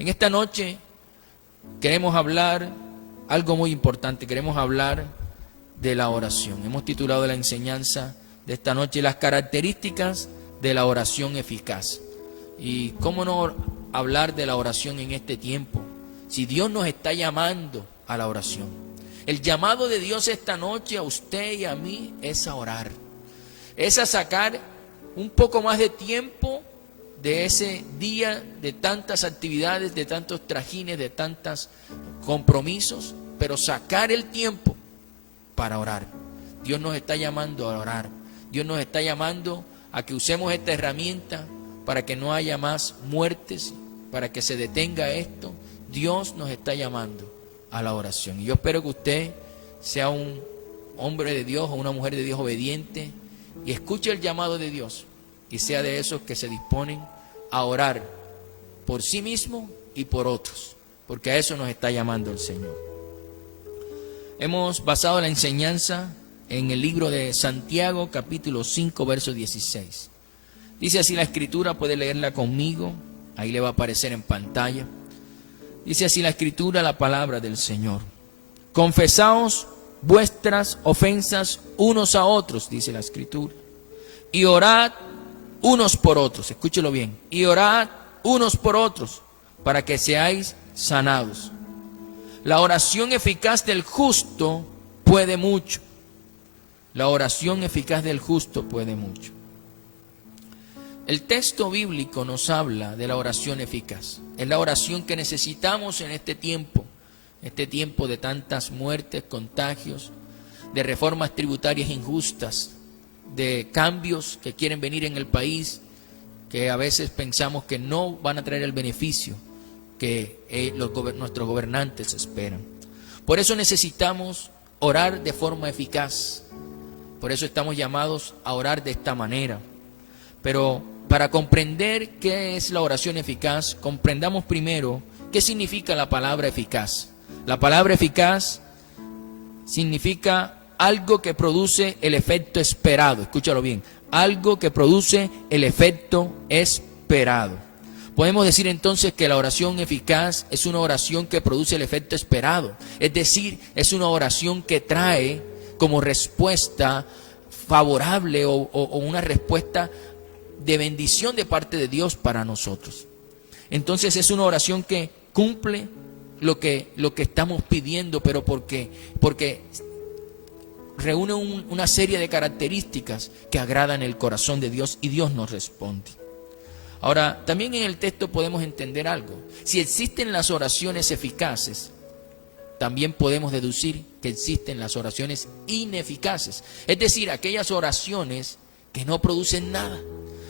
En esta noche queremos hablar algo muy importante, queremos hablar de la oración. Hemos titulado la enseñanza de esta noche las características de la oración eficaz. Y cómo no hablar de la oración en este tiempo, si Dios nos está llamando a la oración. El llamado de Dios esta noche a usted y a mí es a orar, es a sacar un poco más de tiempo de ese día, de tantas actividades, de tantos trajines, de tantos compromisos, pero sacar el tiempo para orar. Dios nos está llamando a orar. Dios nos está llamando a que usemos esta herramienta para que no haya más muertes, para que se detenga esto. Dios nos está llamando a la oración. Y yo espero que usted sea un hombre de Dios o una mujer de Dios obediente y escuche el llamado de Dios y sea de esos que se disponen a orar por sí mismo y por otros, porque a eso nos está llamando el Señor. Hemos basado la enseñanza en el libro de Santiago, capítulo 5, verso 16. Dice así la Escritura, puede leerla conmigo, ahí le va a aparecer en pantalla. Dice así la Escritura, la palabra del Señor. Confesaos vuestras ofensas unos a otros, dice la Escritura, y orad unos por otros, escúchelo bien, y orad unos por otros, para que seáis sanados. La oración eficaz del justo puede mucho. La oración eficaz del justo puede mucho. El texto bíblico nos habla de la oración eficaz. Es la oración que necesitamos en este tiempo de tantas muertes, contagios, de reformas tributarias injustas, de cambios que quieren venir en el país, que a veces pensamos que no van a traer el beneficio que nuestros gobernantes esperan. Por eso necesitamos orar de forma eficaz. Por eso estamos llamados a orar de esta manera. Pero para comprender qué es la oración eficaz, comprendamos primero qué significa la palabra eficaz. La palabra eficaz significa algo que produce el efecto esperado. Escúchalo bien, algo que produce el efecto esperado. Podemos decir entonces que la oración eficaz es una oración que produce el efecto esperado. Es decir, es una oración que trae como respuesta favorable o una respuesta de bendición de parte de Dios para nosotros. Entonces es una oración que cumple lo que estamos pidiendo, pero porque reúne una serie de características que agradan el corazón de Dios y Dios nos responde. Ahora, también en el texto podemos entender algo. Si existen las oraciones eficaces, también podemos deducir que existen las oraciones ineficaces. Es decir, aquellas oraciones que no producen nada.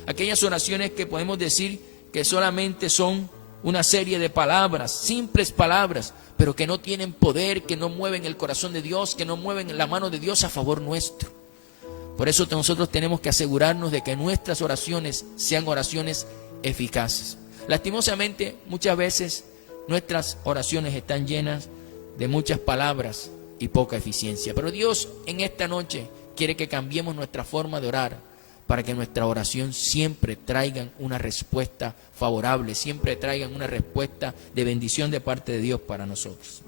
Aquellas oraciones que podemos decir que solamente son una serie de palabras, simples palabras, pero que no tienen poder, que no mueven el corazón de Dios, que no mueven la mano de Dios a favor nuestro. Por eso nosotros tenemos que asegurarnos de que nuestras oraciones sean oraciones eficaces. Lastimosamente, muchas veces nuestras oraciones están llenas de muchas palabras y poca eficiencia. Pero Dios en esta noche quiere que cambiemos nuestra forma de orar para que nuestra oración siempre traigan una respuesta favorable, siempre traigan una respuesta de bendición de parte de Dios para nosotros.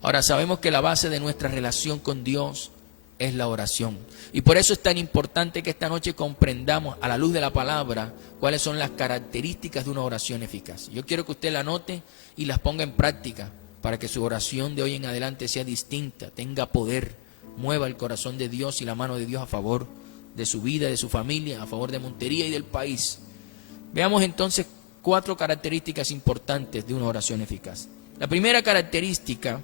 Ahora sabemos que la base de nuestra relación con Dios es la oración. Y por eso es tan importante que esta noche comprendamos a la luz de la palabra cuáles son las características de una oración eficaz. Yo quiero que usted la anote y las ponga en práctica para que su oración de hoy en adelante sea distinta, tenga poder, mueva el corazón de Dios y la mano de Dios a favor de su vida, de su familia, a favor de Montería y del país. Veamos entonces 4 características importantes de una oración eficaz. La primera característica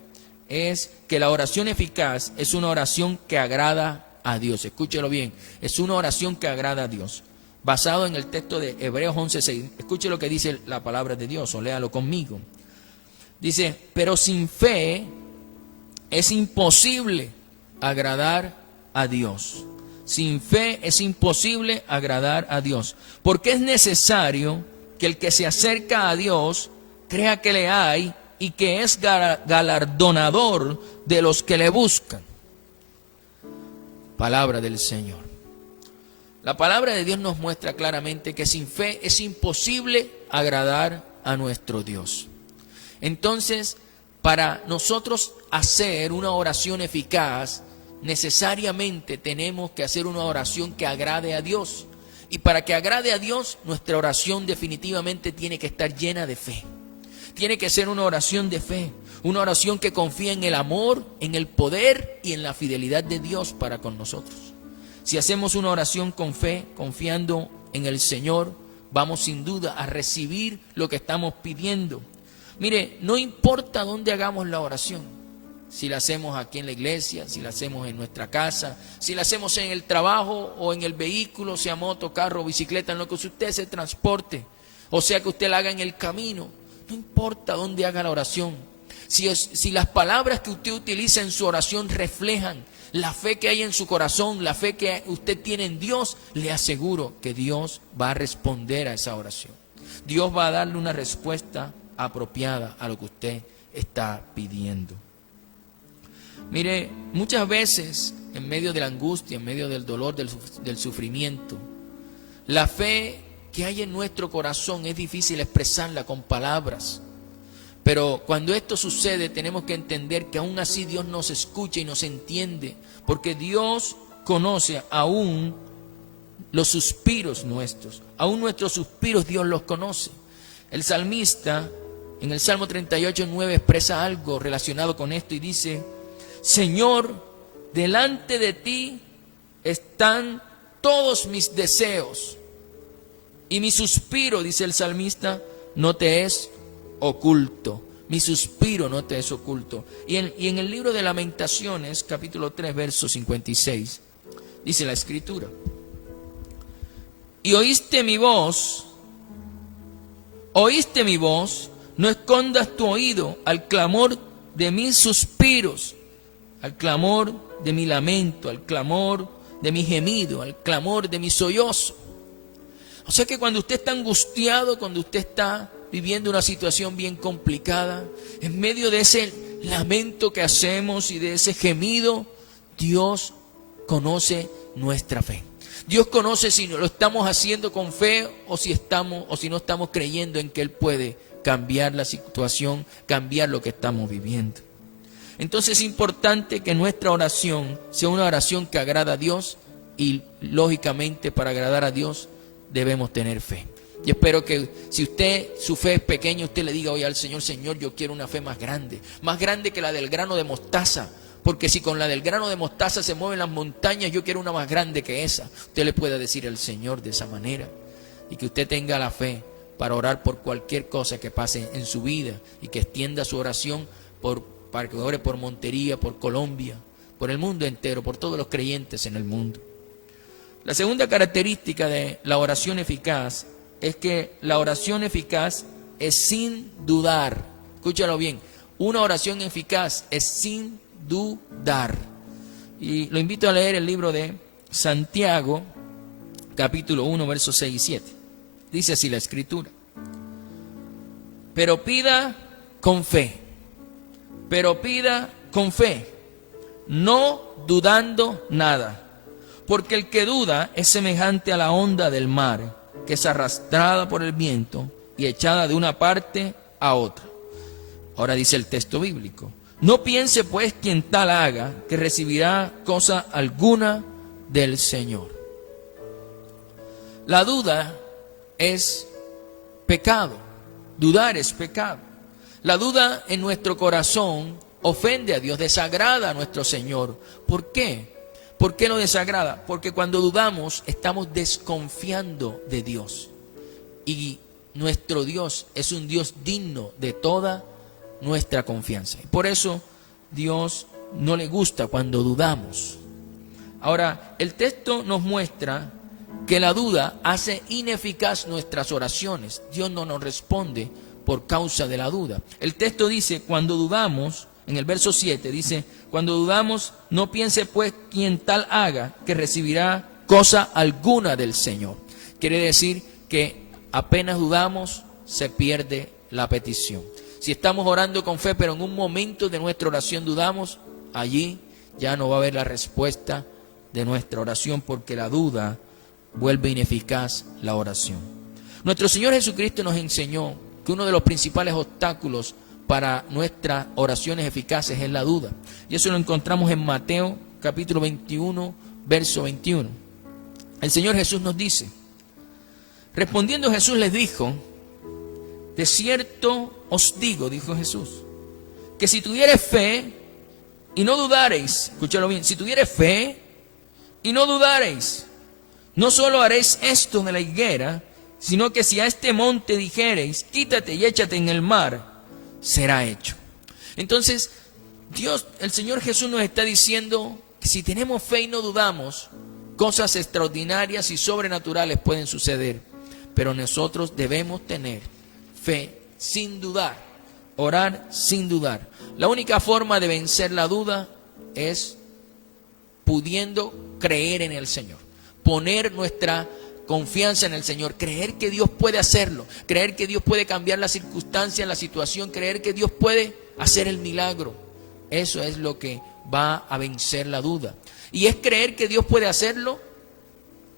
es que la oración eficaz es una oración que agrada a Dios. Escúchelo bien, es una oración que agrada a Dios. Basado en el texto de Hebreos 11:6, escuche lo que dice la palabra de Dios, o léalo conmigo. Dice, pero sin fe es imposible agradar a Dios. Sin fe es imposible agradar a Dios, porque es necesario que el que se acerca a Dios crea que le hay y que es galardonador de los que le buscan. Palabra del Señor. La palabra de Dios nos muestra claramente que sin fe es imposible agradar a nuestro Dios. Entonces, para nosotros hacer una oración eficaz, necesariamente tenemos que hacer una oración que agrade a Dios. Y para que agrade a Dios, nuestra oración definitivamente tiene que estar llena de fe. Tiene que ser una oración de fe, una oración que confía en el amor, en el poder y en la fidelidad de Dios para con nosotros. Si hacemos una oración con fe, confiando en el Señor, vamos sin duda a recibir lo que estamos pidiendo. Mire, no importa dónde hagamos la oración, si la hacemos aquí en la iglesia, si la hacemos en nuestra casa, si la hacemos en el trabajo o en el vehículo, sea moto, carro, bicicleta, en lo que usted se transporte, o sea que usted la haga en el camino, no importa dónde haga la oración. Si las palabras que usted utiliza en su oración reflejan la fe que hay en su corazón, la fe que usted tiene en Dios, le aseguro que Dios va a responder a esa oración. Dios va a darle una respuesta apropiada a lo que usted está pidiendo. Mire, muchas veces en medio de la angustia, en medio del dolor, del sufrimiento, la fe que hay en nuestro corazón es difícil expresarla con palabras. Pero cuando esto sucede tenemos que entender que aún así Dios nos escucha y nos entiende, porque Dios conoce aún los suspiros nuestros, aún nuestros suspiros Dios los conoce. El salmista en el Salmo 38:9 expresa algo relacionado con esto y dice: Señor, delante de ti están todos mis deseos y mi suspiro, dice el salmista, no te es oculto. Mi suspiro no te es oculto. Y en el libro de Lamentaciones, capítulo 3, verso 56, dice la Escritura: y oíste mi voz, no escondas tu oído al clamor de mis suspiros, al clamor de mi lamento, al clamor de mi gemido, al clamor de mi sollozo. O sea que cuando usted está angustiado, cuando usted está viviendo una situación bien complicada, en medio de ese lamento que hacemos y de ese gemido, Dios conoce nuestra fe. Dios conoce si lo estamos haciendo con fe o si no estamos creyendo en que Él puede cambiar la situación, cambiar lo que estamos viviendo. Entonces es importante que nuestra oración sea una oración que agrada a Dios y lógicamente para agradar a Dios debemos tener fe. Y espero que si su fe es pequeña, usted le diga hoy al Señor: Señor, yo quiero una fe más grande que la del grano de mostaza, porque si con la del grano de mostaza se mueven las montañas, yo quiero una más grande que esa. Usted le puede decir al Señor de esa manera, y que usted tenga la fe para orar por cualquier cosa que pase en su vida, y que extienda su oración para que ore por Montería, por Colombia, por el mundo entero, por todos los creyentes en el mundo. La segunda característica de la oración eficaz es que la oración eficaz es sin dudar. Escúchalo bien, una oración eficaz es sin dudar. Y lo invito a leer el libro de Santiago, capítulo 1, versos 6 y 7. Dice así la Escritura: pero pida con fe, no dudando nada, porque el que duda es semejante a la onda del mar, que es arrastrada por el viento y echada de una parte a otra. Ahora dice el texto bíblico: no piense pues quien tal haga que recibirá cosa alguna del Señor. La duda es pecado, dudar es pecado. La duda en nuestro corazón ofende a Dios, desagrada a nuestro Señor. ¿Por qué? ¿Por qué lo desagrada? Porque cuando dudamos estamos desconfiando de Dios. Y nuestro Dios es un Dios digno de toda nuestra confianza. Por eso Dios no le gusta cuando dudamos. Ahora, el texto nos muestra que la duda hace ineficaz nuestras oraciones. Dios no nos responde por causa de la duda. El texto dice: cuando dudamos, en el verso 7 dice: cuando dudamos, no piense pues quien tal haga que recibirá cosa alguna del Señor. Quiere decir que apenas dudamos, se pierde la petición. Si estamos orando con fe, pero en un momento de nuestra oración dudamos, allí ya no va a haber la respuesta de nuestra oración, porque la duda vuelve ineficaz la oración. Nuestro Señor Jesucristo nos enseñó que uno de los principales obstáculos para nuestras oraciones eficaces es la duda. Y eso lo encontramos en Mateo capítulo 21, verso 21. El Señor Jesús nos dice: respondiendo Jesús les dijo: de cierto os digo, dijo Jesús, que si tuviereis fe y no dudareis, escúchalo bien, si tuviereis fe y no dudareis, no solo haréis esto de la higuera, sino que si a este monte dijereis, quítate y échate en el mar, será hecho. Entonces, Dios, el Señor Jesús nos está diciendo que si tenemos fe y no dudamos, cosas extraordinarias y sobrenaturales pueden suceder. Pero nosotros debemos tener fe sin dudar, orar sin dudar. La única forma de vencer la duda es pudiendo creer en el Señor, poner nuestra confianza en el Señor, creer que Dios puede hacerlo, creer que Dios puede cambiar la circunstancia, la situación, creer que Dios puede hacer el milagro. Eso es lo que va a vencer la duda. Y es creer que Dios puede hacerlo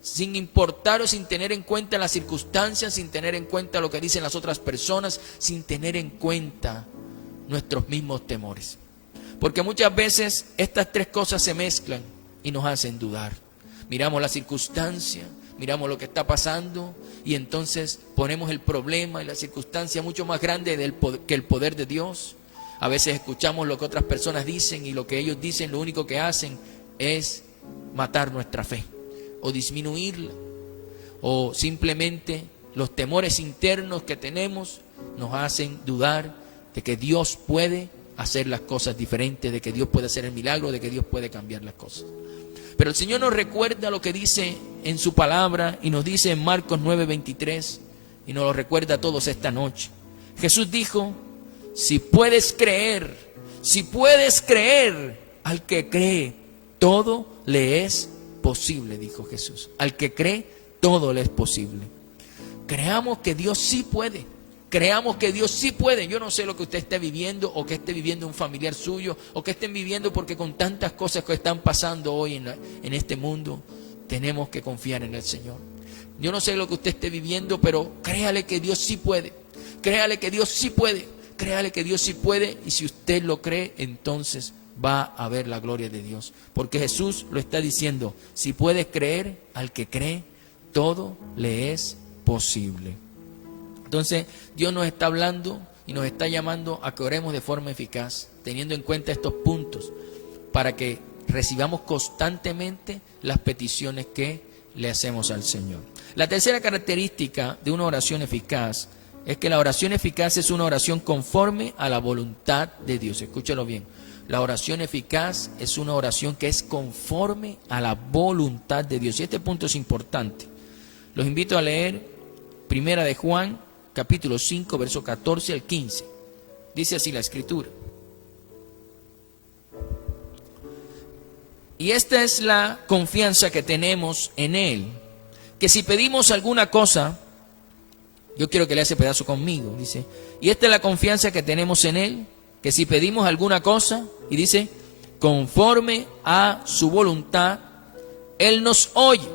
sin importar o sin tener en cuenta las circunstancias, sin tener en cuenta lo que dicen las otras personas, sin tener en cuenta nuestros mismos temores. Porque muchas veces estas tres cosas se mezclan y nos hacen dudar. Miramos la circunstancia, miramos lo que está pasando y entonces ponemos el problema y la circunstancia mucho más grande que el poder de Dios. A veces escuchamos lo que otras personas dicen y lo que ellos dicen lo único que hacen es matar nuestra fe o disminuirla, o simplemente los temores internos que tenemos nos hacen dudar de que Dios puede hacer las cosas diferentes, de que Dios puede hacer el milagro, de que Dios puede cambiar las cosas. Pero el Señor nos recuerda lo que dice en su palabra y nos dice en Marcos 9:23 y nos lo recuerda a todos esta noche. Jesús dijo: si puedes creer al que cree, todo le es posible, dijo Jesús. Al que cree, todo le es posible. Creamos que Dios sí puede. Creamos que Dios sí puede. Yo no sé lo que usted esté viviendo o que esté viviendo un familiar suyo o que estén viviendo, porque con tantas cosas que están pasando hoy en este mundo, tenemos que confiar en el Señor. Yo no sé lo que usted esté viviendo, pero créale que Dios sí puede. Créale que Dios sí puede. Créale que Dios sí puede, y si usted lo cree, entonces va a ver la gloria de Dios. Porque Jesús lo está diciendo: si puedes creer, al que cree, todo le es posible. Entonces, Dios nos está hablando y nos está llamando a que oremos de forma eficaz, teniendo en cuenta estos puntos, para que recibamos constantemente las peticiones que le hacemos al Señor. La tercera característica de una oración eficaz es que la oración eficaz es una oración conforme a la voluntad de Dios. Escúchalo bien. La oración eficaz es una oración que es conforme a la voluntad de Dios. Y este punto es importante. Los invito a leer Primera de Juan, capítulo 5, verso 14 al 15. Dice así la Escritura: y esta es la confianza que tenemos en Él, que si pedimos alguna cosa, yo quiero que lea ese pedazo conmigo, dice, y esta es la confianza que tenemos en Él, que si pedimos alguna cosa, y dice, conforme a su voluntad, Él nos oye.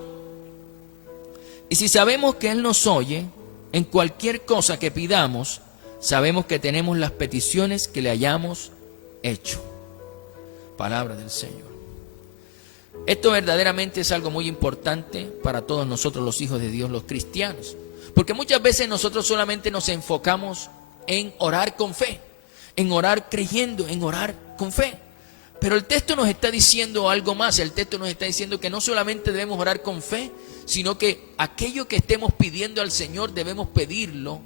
Y si sabemos que Él nos oye, en cualquier cosa que pidamos, sabemos que tenemos las peticiones que le hayamos hecho. Palabra del Señor. Esto verdaderamente es algo muy importante para todos nosotros, los hijos de Dios, los cristianos. Porque muchas veces nosotros solamente nos enfocamos en orar con fe, en orar creyendo, en orar con fe. Pero el texto nos está diciendo algo más. El texto nos está diciendo que no solamente debemos orar con fe, sino que aquello que estemos pidiendo al Señor debemos pedirlo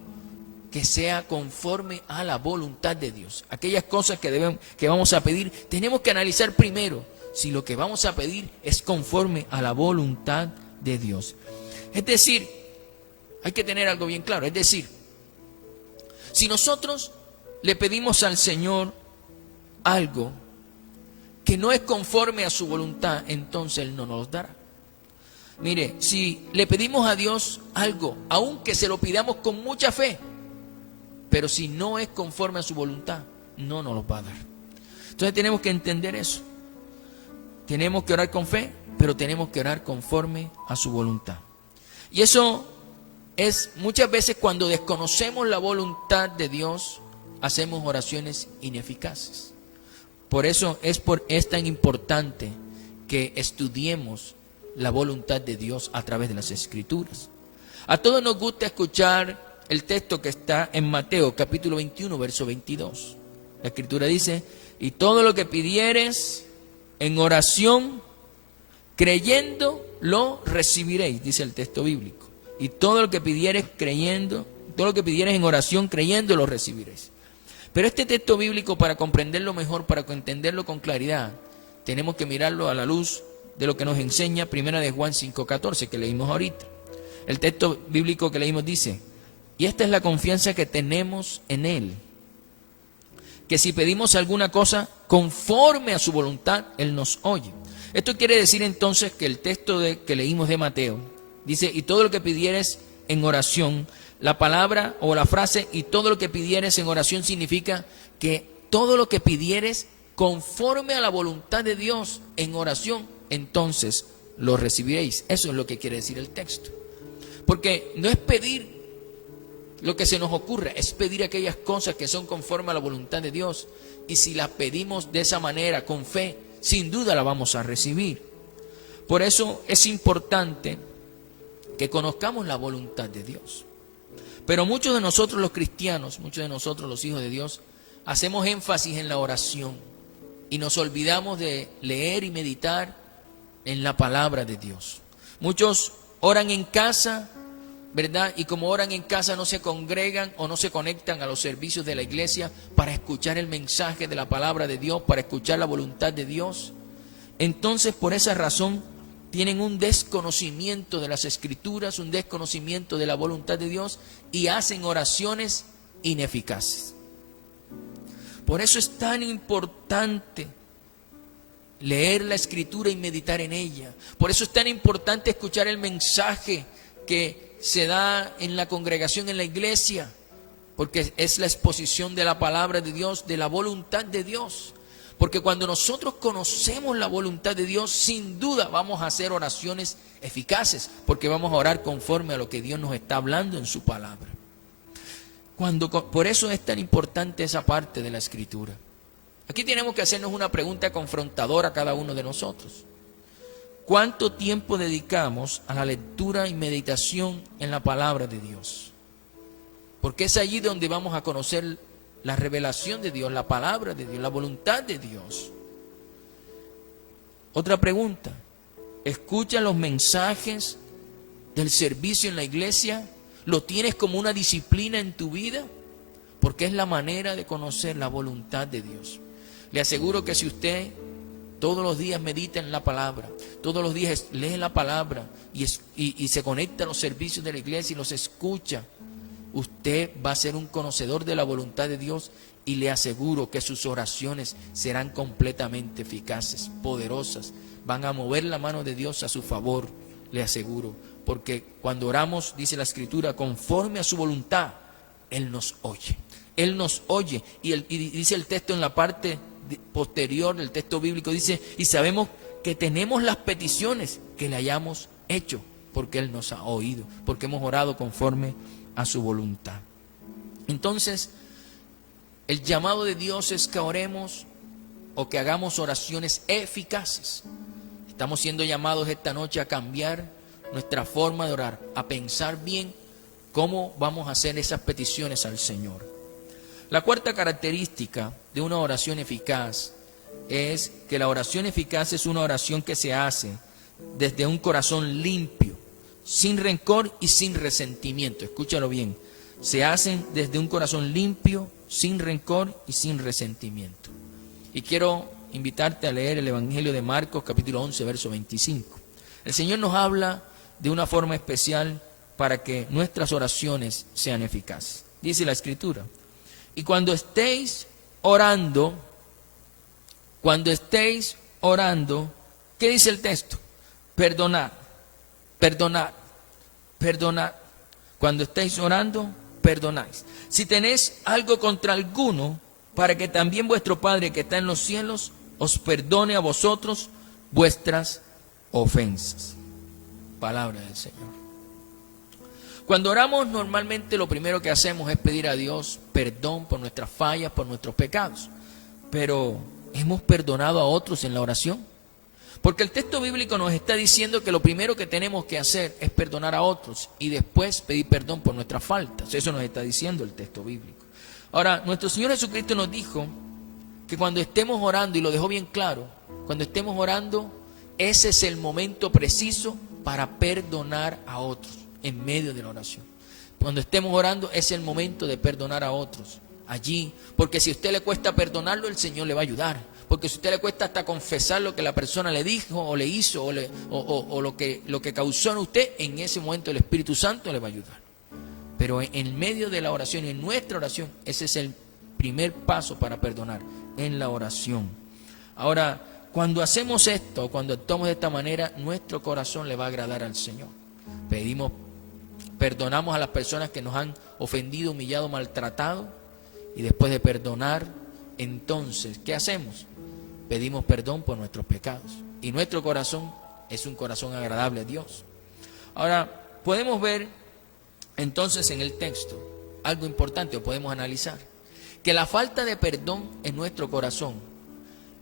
que sea conforme a la voluntad de Dios. Aquellas cosas que vamos a pedir, tenemos que analizar primero si lo que vamos a pedir es conforme a la voluntad de Dios. Es decir, hay que tener algo bien claro. Es decir, si nosotros le pedimos al Señor algo que no es conforme a su voluntad, entonces Él no nos lo dará. Mire, si le pedimos a Dios algo, aunque se lo pidamos con mucha fe, pero si no es conforme a su voluntad, no nos lo va a dar. Entonces tenemos que entender eso. Tenemos que orar con fe, pero tenemos que orar conforme a su voluntad. Y eso es muchas veces cuando desconocemos la voluntad de Dios, hacemos oraciones ineficaces. Por eso es tan importante que estudiemos la voluntad de Dios a través de las Escrituras. A todos nos gusta escuchar el texto que está en Mateo capítulo 21, verso 22. La Escritura dice: y todo lo que pidieres en oración, creyendo, lo recibiréis, dice el texto bíblico. Y todo lo que pidieres creyendo, todo lo que pidieres en oración, creyendo, lo recibiréis. Pero este texto bíblico, para comprenderlo mejor, para entenderlo con claridad, tenemos que mirarlo a la luz de lo que nos enseña Primera de Juan 5:14, que leímos ahorita. El texto bíblico que leímos dice: y esta es la confianza que tenemos en Él, que si pedimos alguna cosa conforme a su voluntad, Él nos oye. Esto quiere decir entonces que el texto que leímos de Mateo dice: y todo lo que pidieres en oración, la palabra o la frase "y todo lo que pidieres en oración" significa que todo lo que pidieres conforme a la voluntad de Dios en oración, entonces lo recibiréis. Eso es lo que quiere decir el texto. Porque no es pedir lo que se nos ocurre, es pedir aquellas cosas que son conforme a la voluntad de Dios. Y si las pedimos de esa manera, con fe, sin duda la vamos a recibir. Por eso es importante que conozcamos la voluntad de Dios. Pero muchos de nosotros los cristianos, muchos de nosotros los hijos de Dios, hacemos énfasis en la oración y nos olvidamos de leer y meditar en la palabra de Dios. Muchos oran en casa, ¿verdad? Y como oran en casa, no se congregan o no se conectan a los servicios de la iglesia para escuchar el mensaje de la palabra de Dios, para escuchar la voluntad de Dios. Entonces, por esa razón, tienen un desconocimiento de las Escrituras, un desconocimiento de la voluntad de Dios y hacen oraciones ineficaces. Por eso es tan importante leer la Escritura y meditar en ella. Por eso es tan importante escuchar el mensaje que se da en la congregación, en la iglesia, porque es la exposición de la palabra de Dios, de la voluntad de Dios. Porque cuando nosotros conocemos la voluntad de Dios, sin duda vamos a hacer oraciones eficaces, porque vamos a orar conforme a lo que Dios nos está hablando en su palabra. Por eso es tan importante esa parte de la Escritura. Aquí tenemos que hacernos una pregunta confrontadora a cada uno de nosotros. ¿Cuánto tiempo dedicamos a la lectura y meditación en la palabra de Dios? Porque es allí donde vamos a conocer la revelación de Dios, la palabra de Dios, la voluntad de Dios. Otra pregunta: ¿escuchas los mensajes del servicio en la iglesia? ¿Lo tienes como una disciplina en tu vida? Porque es la manera de conocer la voluntad de Dios. Le aseguro que si usted todos los días medita en la palabra, todos los días lee la palabra y se conecta a los servicios de la iglesia y los escucha, usted va a ser un conocedor de la voluntad de Dios, y le aseguro que sus oraciones serán completamente eficaces, poderosas. Van a mover la mano de Dios a su favor, le aseguro. Porque cuando oramos, dice la Escritura, conforme a su voluntad, Él nos oye. Él nos oye. Y dice el texto en la parte posterior del texto bíblico, dice: y sabemos que tenemos las peticiones que le hayamos hecho, porque Él nos ha oído, porque hemos orado conforme a su voluntad. Entonces, el llamado de Dios es que oremos o que hagamos oraciones eficaces. Estamos siendo llamados esta noche a cambiar nuestra forma de orar, a pensar bien cómo vamos a hacer esas peticiones al Señor. La cuarta característica de una oración eficaz es que la oración eficaz es una oración que se hace desde un corazón limpio, sin rencor y sin resentimiento. Escúchalo bien. Se hacen desde un corazón limpio, sin rencor y sin resentimiento. Y quiero invitarte a leer el Evangelio de Marcos, capítulo 11, verso 25. El Señor nos habla de una forma especial para que nuestras oraciones sean eficaces. Dice la Escritura: y cuando estéis orando, ¿qué dice el texto? Perdonad. Cuando estéis orando, perdonáis. Si tenéis algo contra alguno, para que también vuestro Padre que está en los cielos os perdone a vosotros vuestras ofensas. Palabra del Señor. Cuando oramos, normalmente lo primero que hacemos es pedir a Dios perdón por nuestras fallas, por nuestros pecados. Pero, ¿hemos perdonado a otros en la oración? Porque el texto bíblico nos está diciendo que lo primero que tenemos que hacer es perdonar a otros y después pedir perdón por nuestras faltas. Eso nos está diciendo el texto bíblico. Ahora, nuestro Señor Jesucristo nos dijo que cuando estemos orando, y lo dejó bien claro, cuando estemos orando, ese es el momento preciso para perdonar a otros en medio de la oración. Cuando estemos orando es el momento de perdonar a otros allí, porque si a usted le cuesta perdonarlo, el Señor le va a ayudar. Porque si a usted le cuesta hasta confesar lo que la persona le dijo o le hizo o lo que causó en usted, en ese momento el Espíritu Santo le va a ayudar. Pero en medio de la oración, en nuestra oración, ese es el primer paso para perdonar, en la oración. Ahora, cuando hacemos esto, cuando actuamos de esta manera, nuestro corazón le va a agradar al Señor. Perdonamos a las personas que nos han ofendido, humillado, maltratado, y después de perdonar, entonces, ¿qué hacemos? Pedimos perdón por nuestros pecados. Y nuestro corazón es un corazón agradable a Dios. Ahora, podemos ver entonces en el texto algo importante, o podemos analizar, que la falta de perdón en nuestro corazón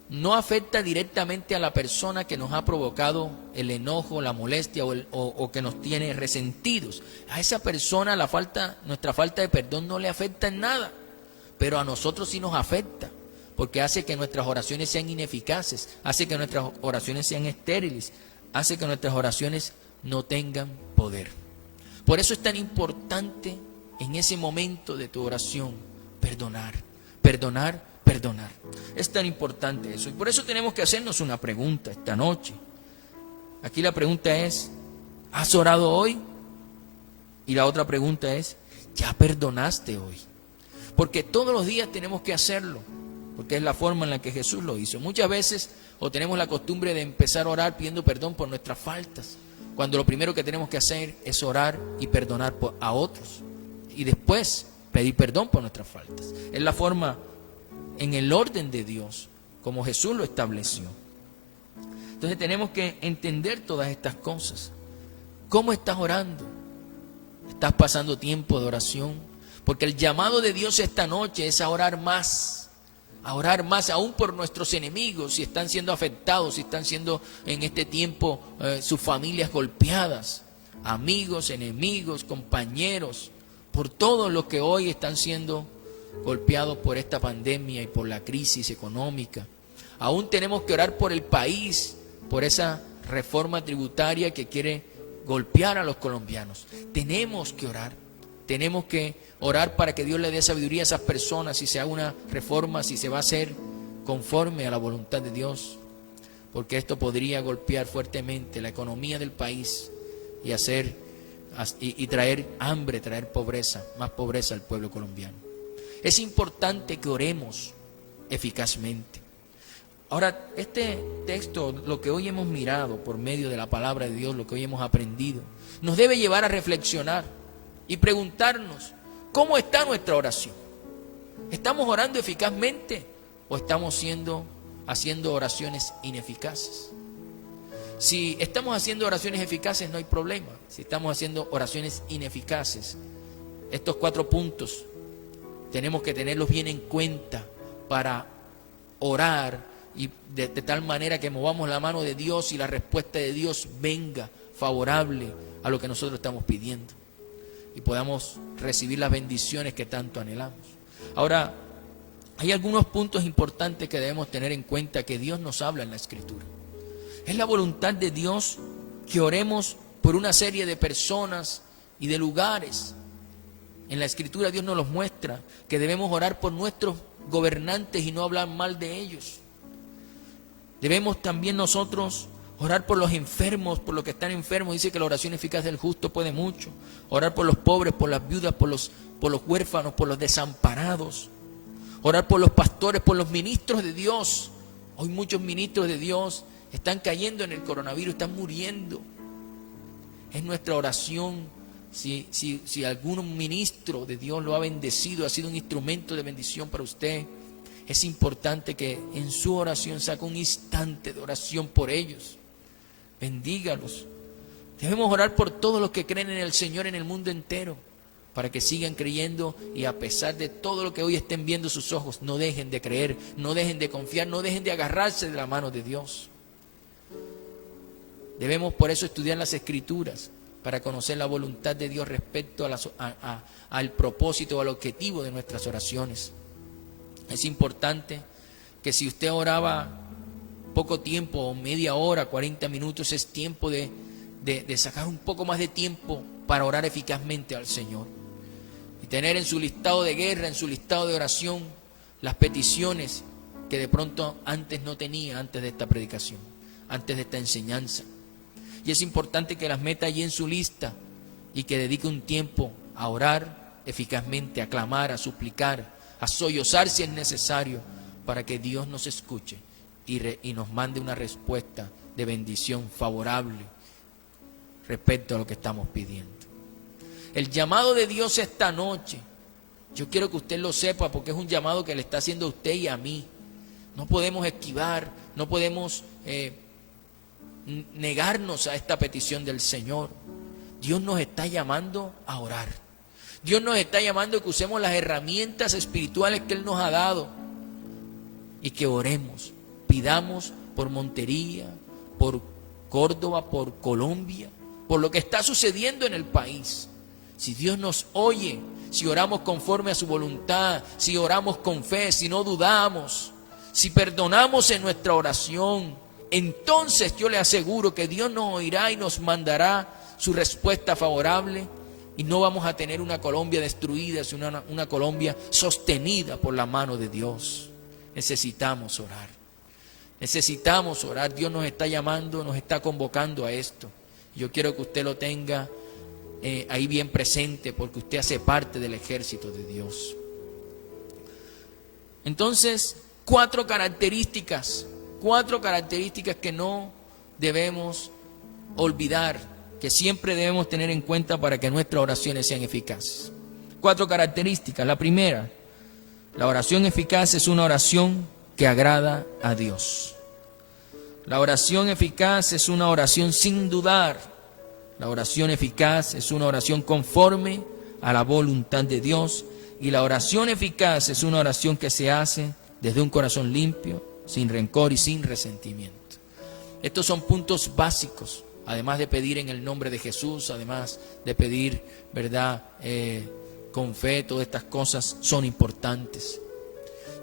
no afecta directamente a la persona que nos ha provocado el enojo, la molestia o que nos tiene resentidos. A esa persona nuestra falta de perdón no le afecta en nada, pero a nosotros sí nos afecta, porque hace que nuestras oraciones sean ineficaces, hace que nuestras oraciones sean estériles, hace que nuestras oraciones no tengan poder. Por eso es tan importante en ese momento de tu oración perdonar. Es tan importante eso. Y por eso tenemos que hacernos una pregunta esta noche. Aquí la pregunta es, ¿has orado hoy? Y la otra pregunta es, ¿ya perdonaste hoy? Porque todos los días tenemos que hacerlo, porque es la forma en la que Jesús lo hizo. Muchas veces tenemos la costumbre de empezar a orar pidiendo perdón por nuestras faltas, cuando lo primero que tenemos que hacer es orar y perdonar a otros, y después pedir perdón por nuestras faltas. Es la forma en el orden de Dios, como Jesús lo estableció. Entonces tenemos que entender todas estas cosas. ¿Cómo estás orando? ¿Estás pasando tiempo de oración? Porque el llamado de Dios esta noche es a orar más aún por nuestros enemigos, si están siendo afectados, si están siendo en este tiempo sus familias golpeadas, amigos, enemigos, compañeros, por todos los que hoy están siendo golpeados por esta pandemia y por la crisis económica. Aún tenemos que orar por el país, por esa reforma tributaria que quiere golpear a los colombianos. Tenemos que orar para que Dios le dé sabiduría a esas personas, si se haga una reforma, si se va a hacer conforme a la voluntad de Dios, porque esto podría golpear fuertemente la economía del país y traer hambre, traer pobreza, más pobreza al pueblo colombiano. Es importante que oremos eficazmente. Ahora, este texto, lo que hoy hemos mirado por medio de la palabra de Dios, lo que hoy hemos aprendido, nos debe llevar a reflexionar y preguntarnos, ¿cómo está nuestra oración? ¿Estamos orando eficazmente o estamos haciendo oraciones ineficaces? Si estamos haciendo oraciones eficaces, no hay problema. Si estamos haciendo oraciones ineficaces, estos 4 puntos tenemos que tenerlos bien en cuenta para orar y de tal manera que movamos la mano de Dios y la respuesta de Dios venga favorable a lo que nosotros estamos pidiendo y podamos recibir las bendiciones que tanto anhelamos. Ahora, hay algunos puntos importantes que debemos tener en cuenta que Dios nos habla en la Escritura. Es la voluntad de Dios que oremos por una serie de personas y de lugares. En la Escritura Dios nos los muestra, que debemos orar por nuestros gobernantes y no hablar mal de ellos. Debemos también nosotros orar por los enfermos, por los que están enfermos. Dice que la oración eficaz del justo puede mucho. Orar por los pobres, por las viudas, por los huérfanos, por los desamparados. Orar por los pastores, por los ministros de Dios. Hoy muchos ministros de Dios están cayendo en el coronavirus, están muriendo. Es nuestra oración. Si algún ministro de Dios lo ha bendecido, ha sido un instrumento de bendición para usted, es importante que en su oración saque un instante de oración por ellos. Bendígalos, Debemos orar por todos los que creen en el Señor en el mundo entero, para que sigan creyendo y a pesar de todo lo que hoy estén viendo sus ojos, no dejen de creer, no dejen de confiar, no dejen de agarrarse de la mano de Dios. Debemos por eso estudiar las Escrituras, para conocer la voluntad de Dios respecto al propósito, al objetivo de nuestras oraciones. Es importante que si usted oraba poco tiempo, o media hora, 40 minutos, es tiempo de sacar un poco más de tiempo para orar eficazmente al Señor. Y tener en su listado de guerra, en su listado de oración, las peticiones que de pronto antes no tenía, antes de esta predicación, antes de esta enseñanza. Y es importante que las meta allí en su lista y que dedique un tiempo a orar eficazmente, a clamar, a suplicar, a sollozar si es necesario, para que Dios nos escuche y nos mande una respuesta de bendición favorable respecto a lo que estamos pidiendo. El llamado de Dios esta noche, yo quiero que usted lo sepa, porque es un llamado que le está haciendo a usted y a mí. No podemos esquivar, no podemos negarnos a esta petición del Señor. Dios nos está llamando a orar. Dios nos está llamando a que usemos las herramientas espirituales que Él nos ha dado y que oremos, pidamos por Montería, por Córdoba, por Colombia, por lo que está sucediendo en el país. Si Dios nos oye, si oramos conforme a su voluntad, si oramos con fe, si no dudamos, si perdonamos en nuestra oración, entonces yo le aseguro que Dios nos oirá y nos mandará su respuesta favorable, y no vamos a tener una Colombia destruida, sino una Colombia sostenida por la mano de Dios. Necesitamos orar. Necesitamos orar. Dios nos está llamando, nos está convocando a esto. Yo quiero que usted lo tenga ahí bien presente, porque usted hace parte del ejército de Dios. Entonces, cuatro características que no debemos olvidar, que siempre debemos tener en cuenta para que nuestras oraciones sean eficaces. 4 características. La primera, la oración eficaz es una oración que agrada a Dios. La oración eficaz es una oración sin dudar. La oración eficaz es una oración conforme a la voluntad de Dios. Y la oración eficaz es una oración que se hace desde un corazón limpio, sin rencor y sin resentimiento. Estos son puntos básicos, además de pedir en el nombre de Jesús, además de pedir, ¿verdad?, con fe. Todas estas cosas son importantes.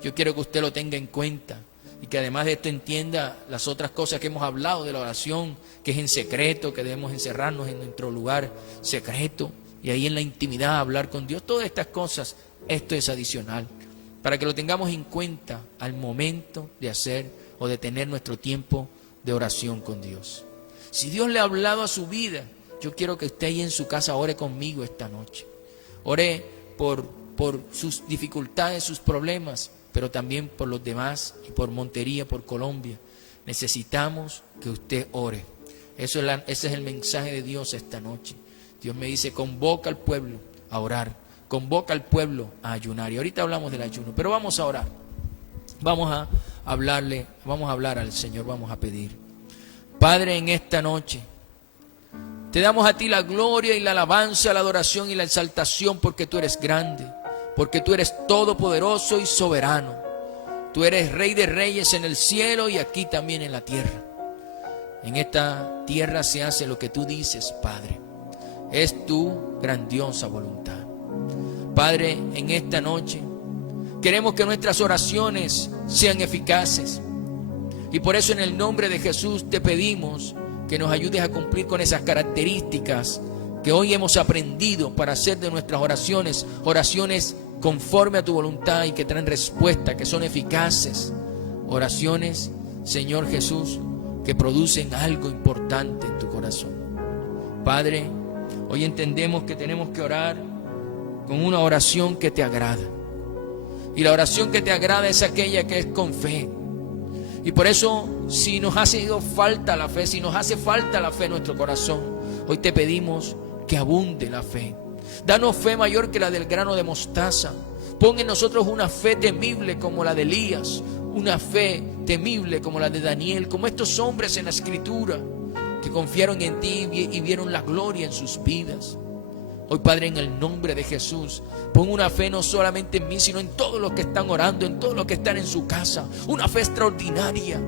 Yo quiero que usted lo tenga en cuenta y que además de esto entienda las otras cosas que hemos hablado de la oración, que es en secreto, que debemos encerrarnos en nuestro lugar secreto y ahí en la intimidad hablar con Dios. Todas estas cosas, esto es adicional, para que lo tengamos en cuenta al momento de hacer o de tener nuestro tiempo de oración con Dios. Si Dios le ha hablado a su vida, yo quiero que usted ahí en su casa ore conmigo esta noche. Ore por sus dificultades, sus problemas, pero también por los demás y por Montería, por Colombia. Necesitamos que usted ore. Ese es el mensaje de Dios esta noche. Dios me dice, convoca al pueblo a orar, convoca al pueblo a ayunar. Y ahorita hablamos del ayuno, pero vamos a orar. Vamos a hablar al Señor, vamos a pedir. Padre, en esta noche te damos a ti la gloria y la alabanza, la adoración y la exaltación, porque tú eres grande, porque tú eres todopoderoso y soberano. Tú eres Rey de Reyes en el cielo y aquí también en la tierra. En esta tierra se hace lo que tú dices, Padre. Es tu grandiosa voluntad. Padre, en esta noche queremos que nuestras oraciones sean eficaces. Y por eso en el nombre de Jesús te pedimos que nos ayudes a cumplir con esas características que hoy hemos aprendido para hacer de nuestras oraciones conforme a tu voluntad y que traen respuesta, que son eficaces. Oraciones, Señor Jesús, que producen algo importante en tu corazón. Padre, hoy entendemos que tenemos que orar con una oración que te agrada. Y la oración que te agrada es aquella que es con fe. Y por eso, si nos hace falta la fe, si nos hace falta la fe en nuestro corazón, hoy te pedimos que abunde la fe. Danos fe mayor que la del grano de mostaza. Pon en nosotros una fe temible como la de Elías, una fe temible como la de Daniel, como estos hombres en la Escritura que confiaron en ti y vieron la gloria en sus vidas. Hoy, Padre, en el nombre de Jesús, pon una fe no solamente en mí, sino en todos los que están orando, en todos los que están en su casa. Una fe extraordinaria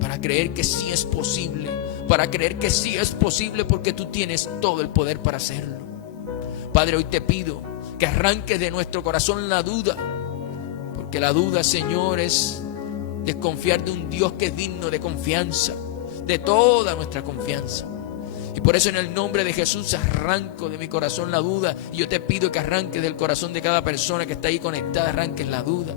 para creer que sí es posible, para creer que sí es posible porque tú tienes todo el poder para hacerlo. Padre, hoy te pido que arranques de nuestro corazón la duda, porque la duda, Señor, es desconfiar de un Dios que es digno de confianza, de toda nuestra confianza. Y por eso en el nombre de Jesús arranco de mi corazón la duda. Y yo te pido que arranques del corazón de cada persona que está ahí conectada, arranques la duda.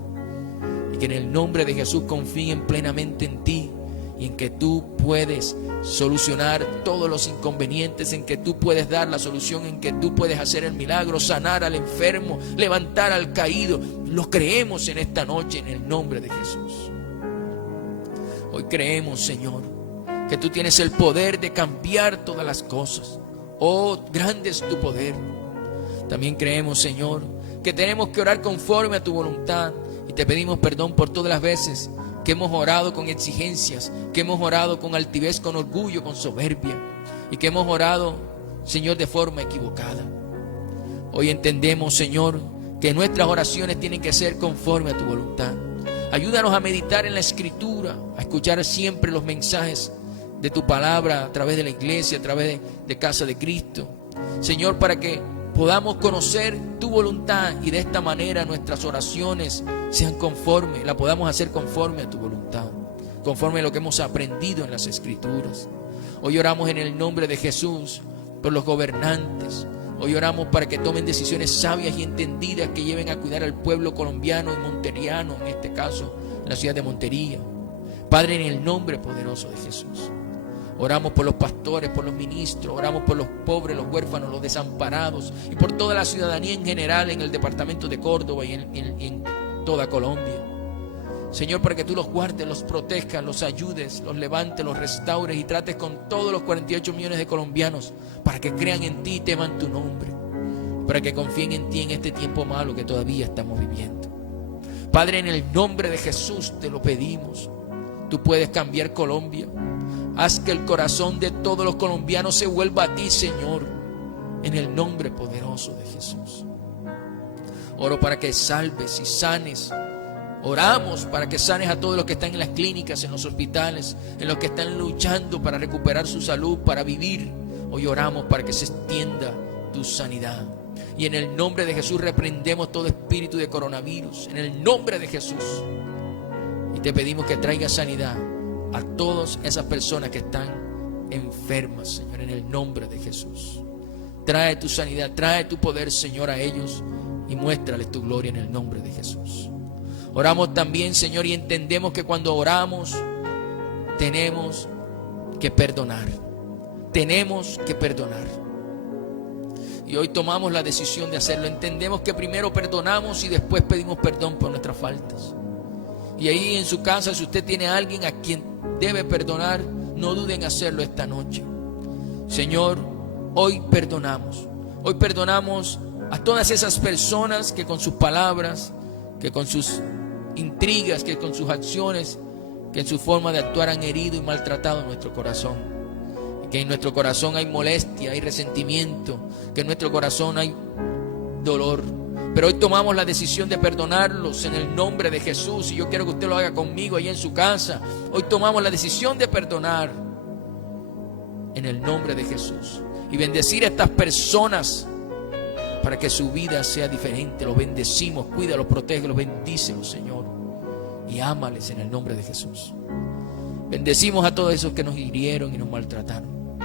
Y que en el nombre de Jesús confíen plenamente en ti. Y en que tú puedes solucionar todos los inconvenientes, en que tú puedes dar la solución, en que tú puedes hacer el milagro, sanar al enfermo, levantar al caído. Lo creemos en esta noche en el nombre de Jesús. Hoy creemos, Señor, que tú tienes el poder de cambiar todas las cosas. Oh, grande es tu poder. También creemos, Señor, que tenemos que orar conforme a tu voluntad. Y te pedimos perdón por todas las veces que hemos orado con exigencias, que hemos orado con altivez, con orgullo, con soberbia, y que hemos orado, Señor, de forma equivocada. Hoy entendemos, Señor, que nuestras oraciones tienen que ser conforme a tu voluntad. Ayúdanos a meditar en la Escritura, a escuchar siempre los mensajes de tu palabra a través de la iglesia, a través de Casa de Cristo. Señor, para que podamos conocer tu voluntad y de esta manera nuestras oraciones sean conformes, la podamos hacer conforme a tu voluntad, conforme a lo que hemos aprendido en las Escrituras. Hoy oramos en el nombre de Jesús por los gobernantes. Hoy oramos para que tomen decisiones sabias y entendidas que lleven a cuidar al pueblo colombiano y monteriano, en este caso, en la ciudad de Montería. Padre, en el nombre poderoso de Jesús. Oramos por los pastores, por los ministros, oramos por los pobres, los huérfanos, los desamparados y por toda la ciudadanía en general en el departamento de Córdoba y en toda Colombia. Señor, para que tú los guardes, los protejas, los ayudes, los levantes, los restaures y trates con todos los 48 millones de colombianos para que crean en ti y teman tu nombre, para que confíen en ti en este tiempo malo que todavía estamos viviendo. Padre, en el nombre de Jesús te lo pedimos. Tú puedes cambiar Colombia. Haz que el corazón de todos los colombianos se vuelva a ti, Señor, en el nombre poderoso de Jesús. Oro para que salves y sanes. Oramos para que sanes a todos los que están en las clínicas, en los hospitales, en los que están luchando para recuperar su salud, para vivir. Hoy oramos para que se extienda tu sanidad. Y en el nombre de Jesús reprendemos todo espíritu de coronavirus. En el nombre de Jesús. Y te pedimos que traiga sanidad a todas esas personas que están enfermas, Señor, en el nombre de Jesús. Trae tu sanidad, trae tu poder, Señor, a ellos y muéstrales tu gloria en el nombre de Jesús. Oramos también, Señor, y entendemos que cuando oramos tenemos que perdonar. Tenemos que perdonar. Y hoy tomamos la decisión de hacerlo. Entendemos que primero perdonamos y después pedimos perdón por nuestras faltas. Y ahí en su casa, si usted tiene a alguien a quien debe perdonar, no duden en hacerlo esta noche. Señor, hoy perdonamos. Hoy perdonamos a todas esas personas que con sus palabras, que con sus intrigas, que con sus acciones, que en su forma de actuar han herido y maltratado nuestro corazón. Y que en nuestro corazón hay molestia, hay resentimiento, que en nuestro corazón hay dolor. Pero hoy tomamos la decisión de perdonarlos en el nombre de Jesús. Y yo quiero que usted lo haga conmigo ahí en su casa. Hoy tomamos la decisión de perdonar en el nombre de Jesús. Y bendecir a estas personas para que su vida sea diferente. Los bendecimos, cuídalos, protégelos, bendícelos, Señor. Y ámales en el nombre de Jesús. Bendecimos a todos esos que nos hirieron y nos maltrataron.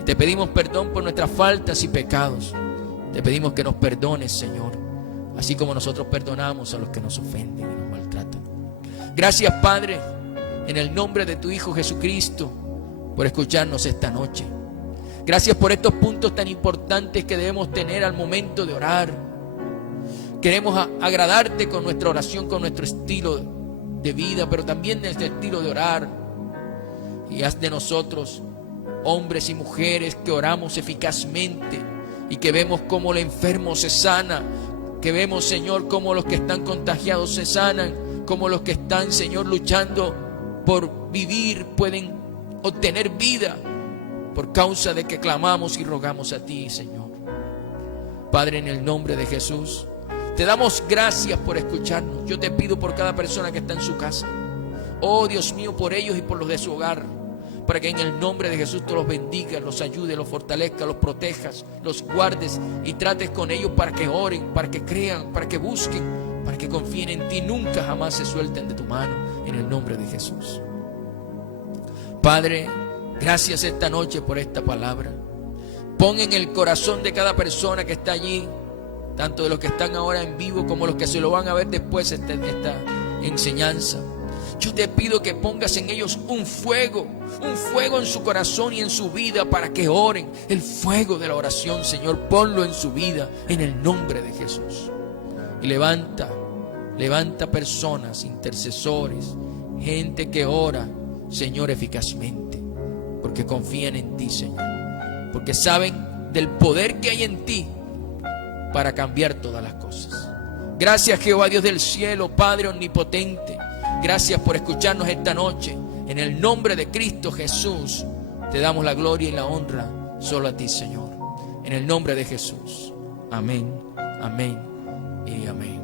Y te pedimos perdón por nuestras faltas y pecados. Te pedimos que nos perdones, Señor, así como nosotros perdonamos a los que nos ofenden y nos maltratan. Gracias, Padre, en el nombre de tu Hijo Jesucristo, por escucharnos esta noche. Gracias por estos puntos tan importantes que debemos tener al momento de orar. Queremos agradarte con nuestra oración, con nuestro estilo de vida, pero también de nuestro estilo de orar. Y haz de nosotros hombres y mujeres que oramos eficazmente y que vemos cómo el enfermo se sana, que vemos, Señor, cómo los que están contagiados se sanan, cómo los que están, Señor, luchando por vivir pueden obtener vida por causa de que clamamos y rogamos a ti, Señor. Padre, en el nombre de Jesús, te damos gracias por escucharnos. Yo te pido por cada persona que está en su casa. Oh Dios mío, por ellos y por los de su hogar, para que en el nombre de Jesús tú los bendigas, los ayudes, los fortalezcas, los protejas, los guardes y trates con ellos para que oren, para que crean, para que busquen, para que confíen en ti. Nunca jamás se suelten de tu mano, en el nombre de Jesús. Padre, gracias esta noche por esta palabra. Pon en el corazón de cada persona que está allí, tanto de los que están ahora en vivo como los que se lo van a ver después esta enseñanza. Yo te pido que pongas en ellos un fuego en su corazón y en su vida para que oren. El fuego de la oración, Señor, ponlo en su vida en el nombre de Jesús. Y levanta personas, intercesores, gente que ora, Señor, eficazmente, porque confían en ti, Señor, porque saben del poder que hay en ti para cambiar todas las cosas. Gracias, Jehová Dios del cielo, Padre omnipotente. Gracias por escucharnos esta noche. En el nombre de Cristo Jesús, te damos la gloria y la honra solo a ti, Señor. En el nombre de Jesús. Amén, amén y amén.